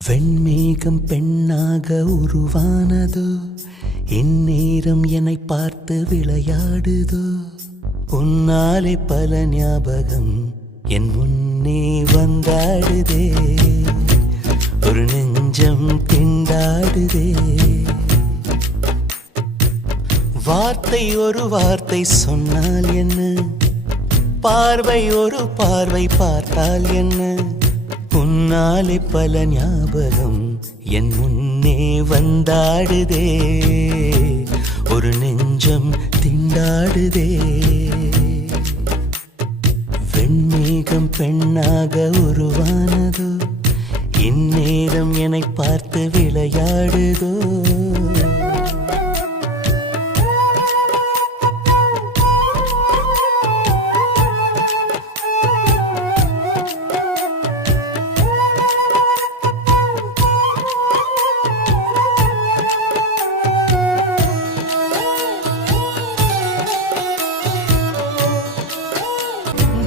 வெண்மேகம் பெண்ணாக உருவானதோ, இந்நேரம் என்னை பார்த்து விளையாடுதோ. உன்னாலே பல ஞாபகம் என் முன்னே வந்தாடுதே, ஒரு நெஞ்சம் திண்டாடுதே. வார்த்தை ஒரு வார்த்தை சொன்னால் என்ன, பார்வை ஒரு பார்வை பார்த்தால் என்ன. உன்னாலே பல ஞாபகம் என் முன்னே வந்தாடுதே, ஒரு நெஞ்சம் திண்டாடுதே. வெண்மேகம் பெண்ணாக உருவானதோ, இந்நேரம் என்னை பார்த்து விளையாடுதோ.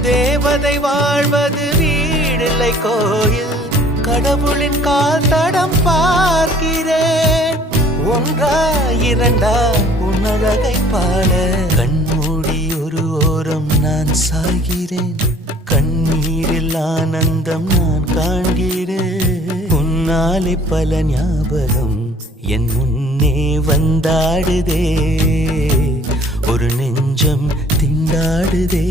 தேவதை வாழ்வது வீடில்லை கோயில், கடவுளின் கால் தடம் பார்க்கிறேன். ஒன்றா இரண்டா உன்னழகை பாட, கண்மூடி ஒரு ஓரம் நான் சாகிறேன். கண்ணீரில் ஆனந்தம் நான் காண்கிறேன். உன்னாலே பல ஞாபகம் என் முன்னே வந்தாடுதே, ஒரு நெஞ்சம் திண்டாடுதே.